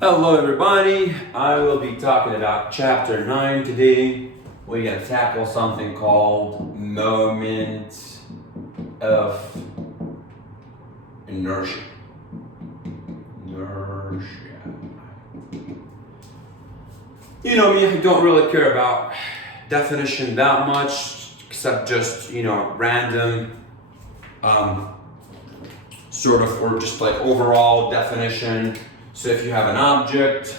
Hello everybody, I will be talking about chapter 9 today. We're going to tackle something called moment of inertia. You know me, I don't really care about definition that much, except just, random sort of, or just like overall definition. So if you have an object,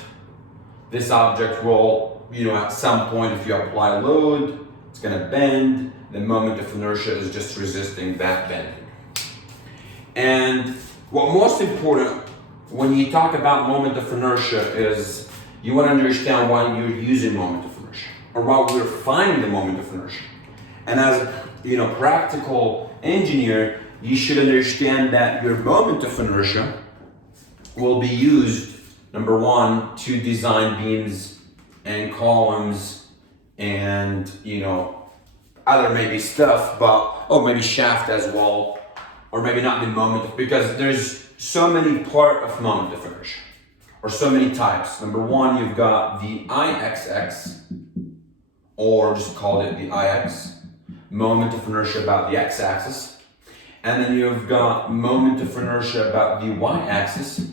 this object will, at some point, if you apply load, it's going to bend. The moment of inertia is just resisting that bending. And what most important when you talk about moment of inertia is you want to understand why you're using moment of inertia, or why we're finding the moment of inertia. And as a practical engineer, you should understand that your moment of inertia will be used, number one, to design beams and columns and, other maybe stuff, maybe shaft as well, or maybe not the moment, because there's so many part of moment of inertia, or so many types. Number one, you've got the IXX, or just call it the IX, moment of inertia about the x-axis. And then you've got moment of inertia about the y-axis,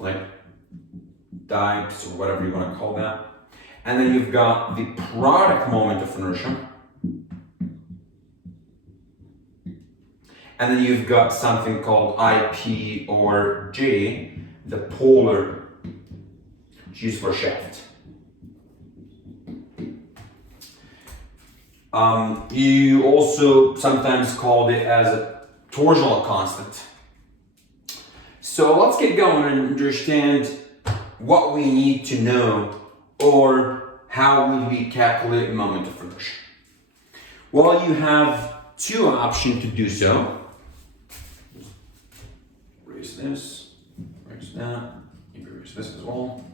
like dipes or whatever you want to call that. And then you've got the product moment of inertia. And then you've got something called IP or J, the polar, which is used for shaft. You also sometimes called it as a torsional constant. So let's get going and understand what we need to know, or how would we calculate moment of inertia. Well, you have two options to do so. Erase this, erase that, maybe erase this as well.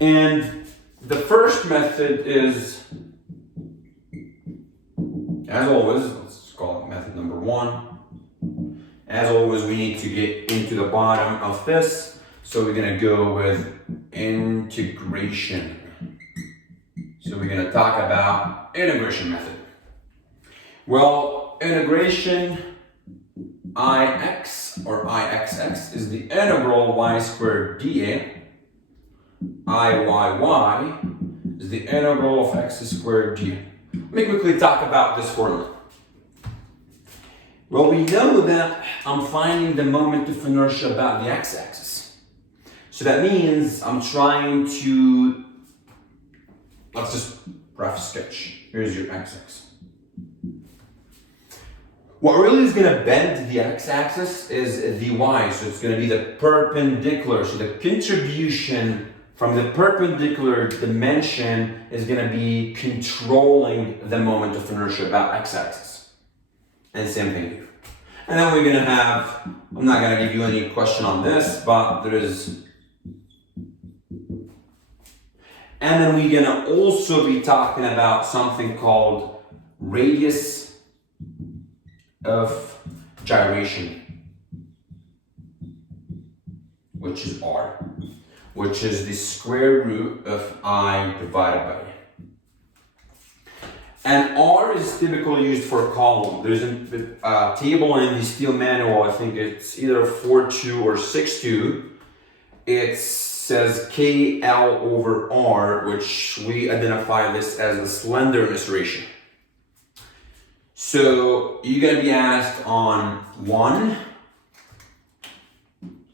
And the first method is, as always, let's call it method number one. As always, we need to get into the bottom of this, so we're going to go with integration. So we're going to talk about integration method. Well, integration Ix or Ixx is the integral y squared dA. Iyy is the integral of x squared dA. Let me quickly talk about this formula. Well, we know that I'm finding the moment of inertia about the x-axis. So that means I'm trying to, let's just rough sketch. Here's your x-axis. What really is going to bend the x-axis is the y, so it's going to be the perpendicular. So the contribution from the perpendicular dimension is going to be controlling the moment of inertia about x-axis. And same thing here. And then we're going to have, I'm not going to give you any question on this, but there is, and then we're going to also be talking about something called radius of gyration, which is r, which is the square root of I divided by. And R is typically used for a column. There's a table in the steel manual, I think it's either 4.2 or 6.2. It says KL over R, which we identify this as the slenderness ratio. So you're going to be asked on 1,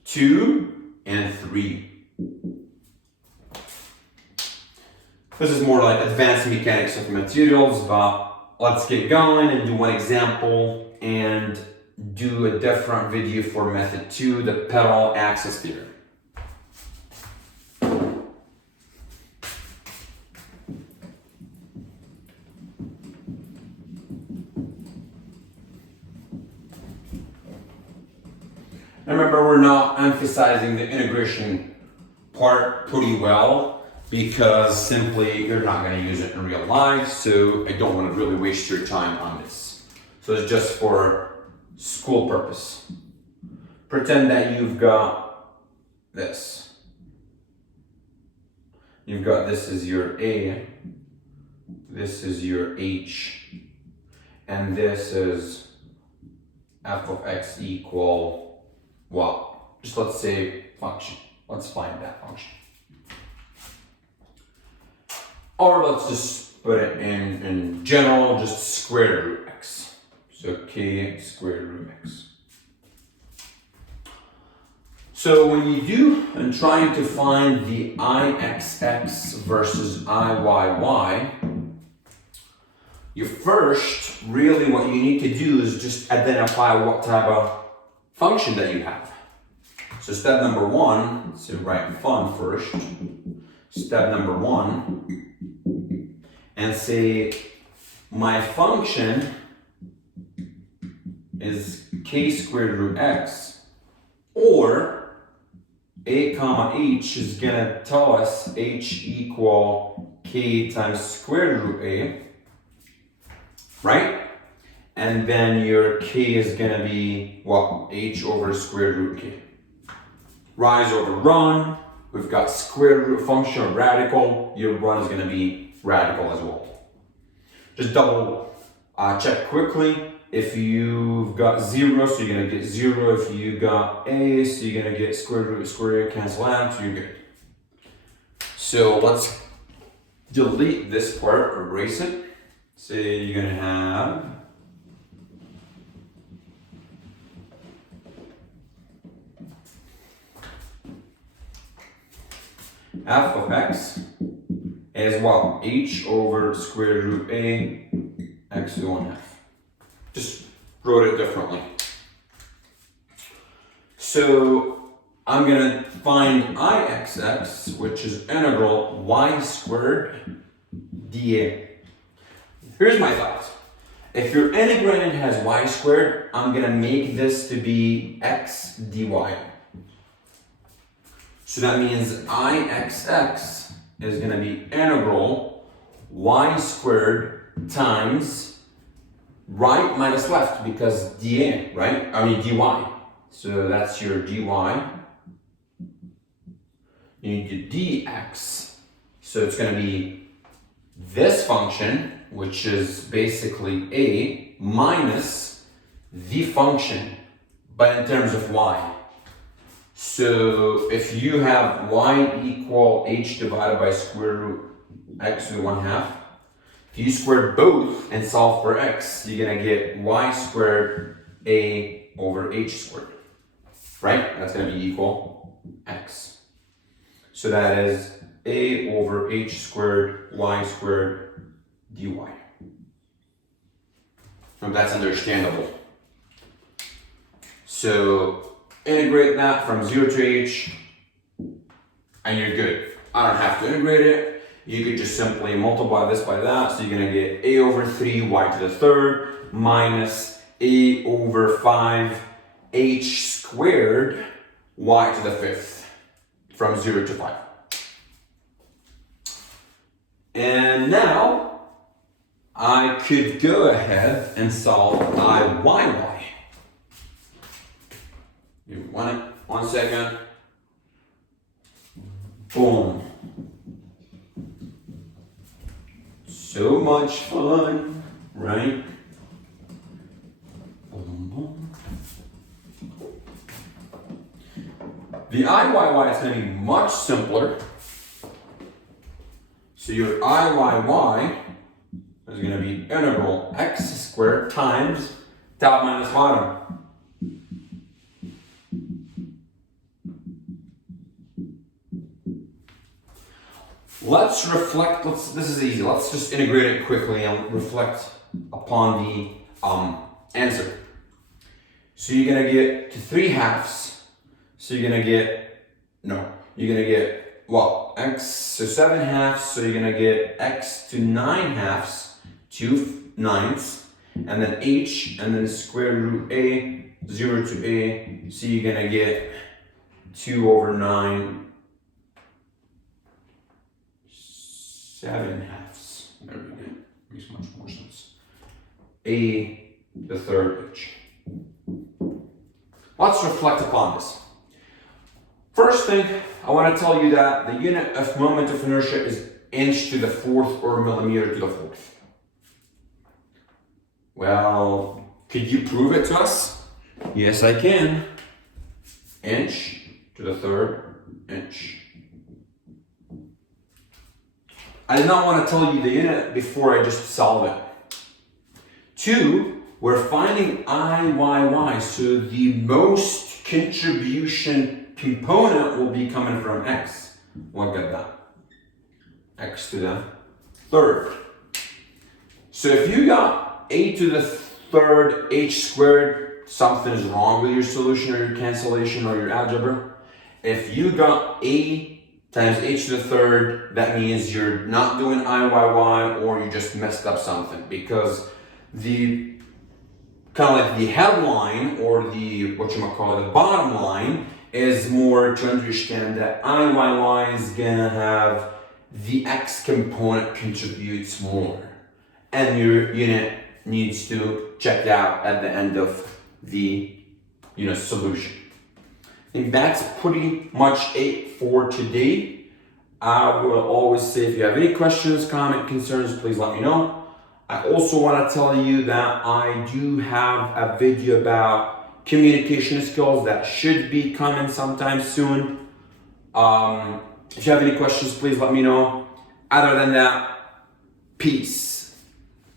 2, and 3. This is more like advanced mechanics of materials, but let's get going and do one example and do a different video for method 2, the pedal axis theorem. Remember, we're now emphasizing the integration part pretty well. because simply you're not going to use it in real life, so I don't want to really waste your time on this. So it's just for school purpose. Pretend that you've got this. You've got this is your A, this is your H, and this is f of x equal what? Just let's say function. Let's find that function. Or let's just put it in general, just square root x. So k square root x. So when you do and trying to find the ixx versus iyy, you first, really what you need to do is just identify what type of function that you have. So step number one, let's write fun first. Step number one, and say my function is k squared root x, or a comma h is gonna tell us h equal k times square root a, right? And then your k is gonna be what? H over square root k. Rise over run, we've got square root function of radical, your run is gonna be radical as well. Just double check quickly. If you've got 0, so you're gonna get 0. If you got a, so you're gonna get square root, cancel out, so you're good. So let's delete this part, erase it. So you're gonna have f of x is what? H over square root a x to 1/2. Just wrote it differently. So I'm gonna find ixx, which is integral y squared dA. Here's my thought. If your integrand has y squared, I'm gonna make this to be x dy. So that means ixx is gonna be integral y squared times right minus left, because dA, right? I mean dy. So that's your dy. You need to dx. So it's going to be this function, which is basically a, minus the function, but in terms of y. So if you have y equal h divided by square root x to the 1/2, if you square both and solve for x, you're gonna get y squared a over h squared, right? That's gonna be equal x. So that is a over h squared y squared dy. And that's understandable. So integrate that from 0 to h, and you're good. I don't have to integrate it. You could just simply multiply this by that, so you're gonna get a over 3 y to the 3rd minus a over 5 h squared y to the 5th from 0 to 5. And now I could go ahead and solve iyy. You want it? 1 second. Boom. So much fun, right? Boom, boom. The iyy is going to be much simpler. So your iyy is going to be integral x squared times top minus bottom. Let's reflect, this is easy, let's just integrate it quickly and reflect upon the answer. So you're gonna get to 3/2, so you're gonna get, x, so 7/2, so you're gonna get x to 9/2, 2/9, and then h, and then square root a, 0 to a, so you're gonna get 2 over 9 7/2. There we go. Makes much more sense. A to the third h. Let's reflect upon this. First thing, I want to tell you that the unit of moment of inertia is inch to the fourth or millimeter to the fourth. Well, could you prove it to us? Yes, I can. Inch to the third inch. I did not want to tell you the unit before I just solve it. 2, we're finding IYY, so the most contribution component will be coming from x. We'll get that. X to the third. So if you got a to the third h squared, something is wrong with your solution or your cancellation or your algebra. If you got a times h to the third, that means you're not doing IYY or you just messed up something, because the kind of like the headline or the the bottom line is more to understand that IYY is gonna have the x component contributes more, and your unit needs to check out at the end of the solution. I think that's pretty much it for today. I will always say, if you have any questions, comments, concerns, please let me know. I also want to tell you that I do have a video about communication skills that should be coming sometime soon. If you have any questions, please let me know. Other than that, peace.